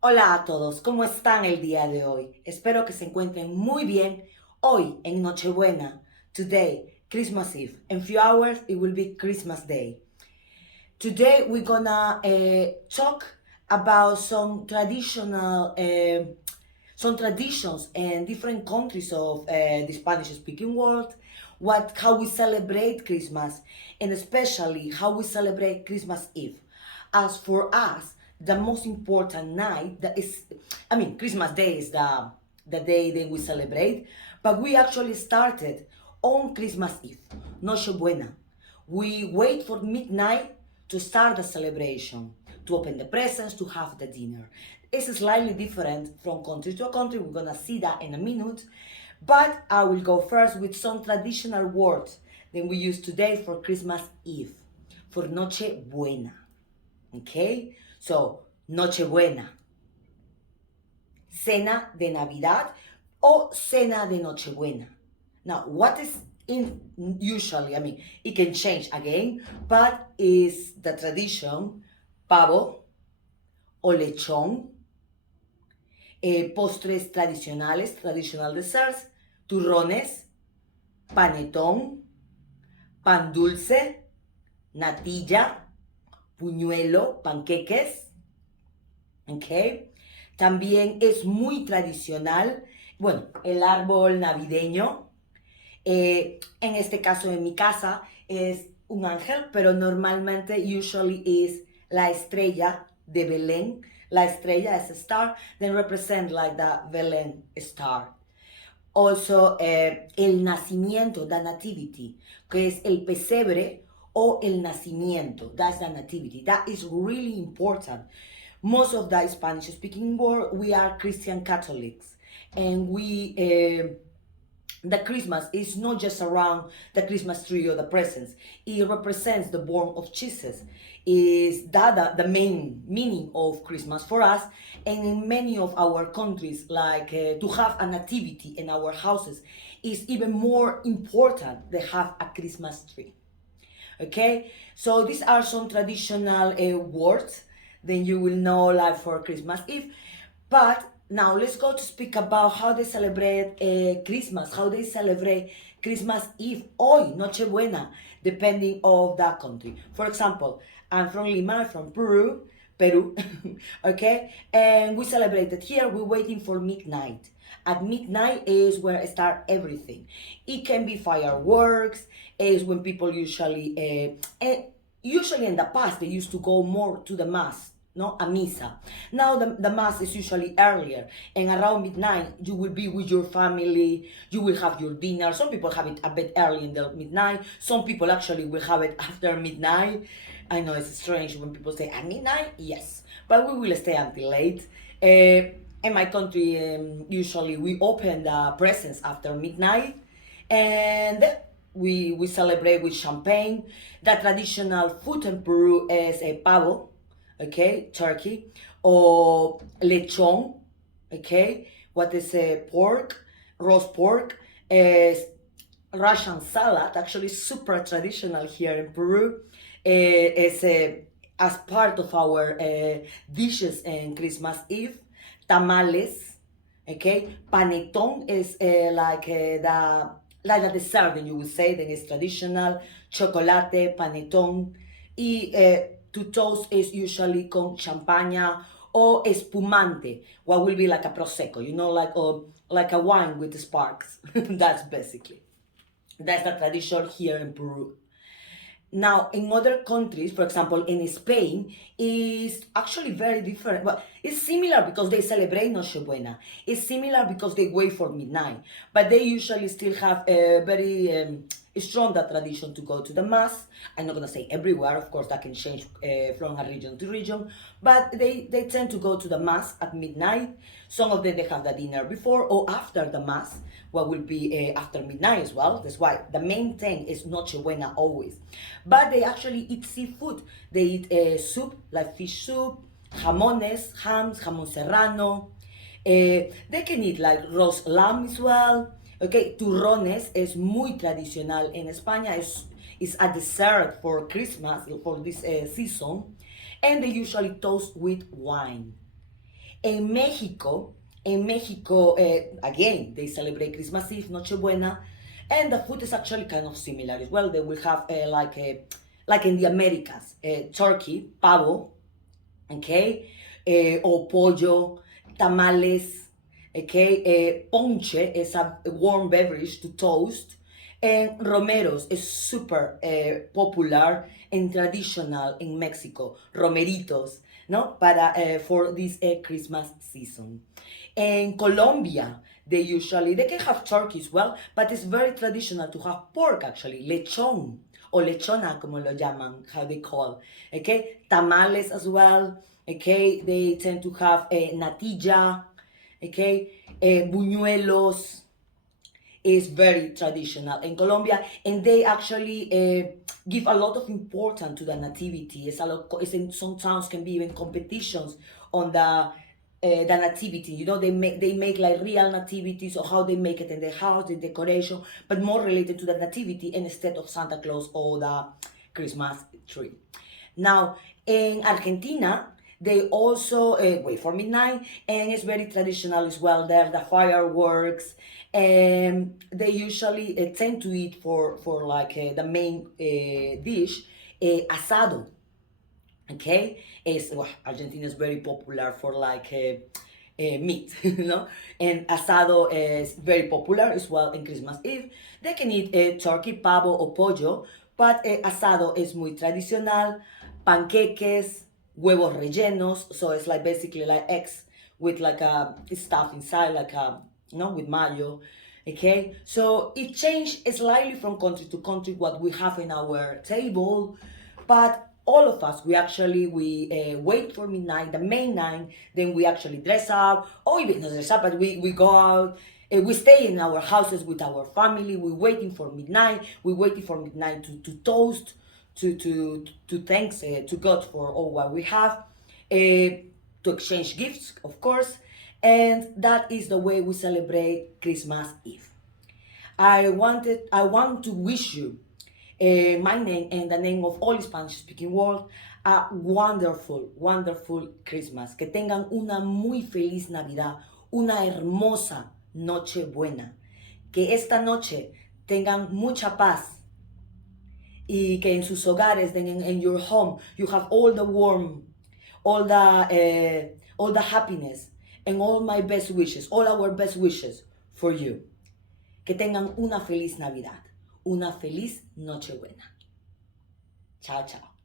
Hola a todos, ¿cómo están el día de hoy? Espero que se encuentren muy bien. Hoy en Nochebuena, today, Christmas Eve. In few hours, it will be Christmas Day. Today, we're gonna talk about some traditions in different countries of the Spanish-speaking world. How we celebrate Christmas, and especially how we celebrate Christmas Eve. As for us, the most important night that is, Christmas Day is the day that we celebrate, but we actually started on Christmas Eve, Noche Buena. We wait for midnight to start the celebration, to open the presents, to have the dinner. It's slightly different from country to country. We're gonna see that in a minute. But I will go first with some traditional words that we use today for Christmas Eve, for Noche Buena. Okay? So, Noche Buena, cena de Navidad o cena de Nochebuena. Now, what is in usually, it can change again, but is the tradition pavo o lechón, postres tradicionales, traditional desserts, turrones, panetón, pan dulce, natilla, puñuelo, panqueques, ¿ok? También es muy tradicional, bueno, el árbol navideño. En este caso, en mi casa, es un ángel, pero normalmente, usually, is la estrella de Belén. La estrella es a star, then represent like the Belén star. Also, el nacimiento, the nativity, que es el pesebre o el nacimiento. That's the nativity. That is really important. Most of the Spanish-speaking world, we are Christian Catholics, and the Christmas is not just around the Christmas tree or the presents. It represents the born of Jesus. Is that the main meaning of Christmas for us? And in many of our countries, like to have a nativity in our houses is even more important than have a Christmas tree. Okay, so these are some traditional words then you will know like for Christmas Eve. But now let's go to speak about how they celebrate Christmas, how they celebrate Christmas Eve, hoy, Nochebuena, depending of that country. For example, I'm from Lima, from Peru, okay, and we celebrated here. We're waiting for midnight. At midnight is where I start everything. It can be fireworks. Is when people usually in the past they used to go more to the mass, no, a misa. Now the mass is usually earlier, and around midnight you will be with your family. You will have your dinner. Some people have it a bit early in the midnight. Some people actually will have it after midnight. I know it's strange when people say at midnight. Yes, but we will stay until late. In my country, usually we open the presents after midnight, and we celebrate with champagne. The traditional food in Peru is a pavo, okay, turkey, or lechon, okay. What is a pork, roast pork, is Russian salad, actually super traditional here in Peru. Is as part of our dishes in Christmas Eve. Tamales, okay. Panetón is like the dessert, that you would say, that is traditional. Chocolate, panetón. Y to toast is usually con champaña or espumante, what will be like a prosecco, like a wine with sparks. That's the tradition here in Peru. Now, in other countries, for example, in Spain, is actually very different. Well, it's similar because they celebrate Noche Buena. It's similar because they wait for midnight, but they usually still have a very strong that tradition to go to the mass. I'm not gonna say everywhere, of course, that can change from a region to region, but they tend to go to the mass at midnight. Some of them they have the dinner before or after the mass, what will be after midnight as well. That's why the main thing is Noche Buena always. But they actually eat seafood. They eat soup, like fish soup, jamones, hams, jamon serrano. They can eat like roast lamb as well. Okay, turrones es muy tradicional en España. Is a dessert for Christmas, for this season. And they usually toast with wine. In Mexico, again, they celebrate Christmas Eve, Noche Buena, and the food is actually kind of similar as well. They will have like in the Americas, turkey, pavo, okay, or pollo, tamales, okay, ponche is a warm beverage to toast, and romeros is super popular and traditional in Mexico. Romeritos, no, para for this Christmas season. In Colombia, they can have turkey as well, but it's very traditional to have pork actually, lechon o lechona como lo llaman, how they call, okay, tamales as well, okay, they tend to have natilla, okay, buñuelos is very traditional in Colombia, and they actually give a lot of importance to the nativity. It's in some towns can be even competitions on the nativity. You know, they make like real nativities or how they make it in the house, the decoration, but more related to the nativity instead of Santa Claus or the Christmas tree. Now, in Argentina, they also wait for midnight, and it's very traditional as well. There, the fireworks, and they usually tend to eat for like the main dish, asado. Okay, is well, Argentina is very popular for like meat, you know, and asado is very popular as well in Christmas Eve. They can eat turkey, pavo, or pollo, but asado is muy tradicional. Panqueques, huevos rellenos, so it's like basically like eggs with like a stuff inside, like a with mayo. Okay, so it changed slightly from country to country what we have in our table, but all of us we wait for midnight, the main night, then we actually dress up, or even not dress up, but we go out. We stay in our houses with our family. We're waiting for midnight. We're waiting for midnight to toast, to thanks to God for all what we have, to exchange gifts, of course, and that is the way we celebrate Christmas Eve. I want to wish you, my name and the name of all Spanish-speaking world, a wonderful, wonderful Christmas. Que tengan una muy feliz Navidad, una hermosa Noche Buena. Que esta noche tengan mucha paz y que en sus hogares, in your home, you have all the warmth, all the happiness, and all my best wishes, all our best wishes for you. Que tengan una feliz Navidad, una feliz Nochebuena. Chao, chao.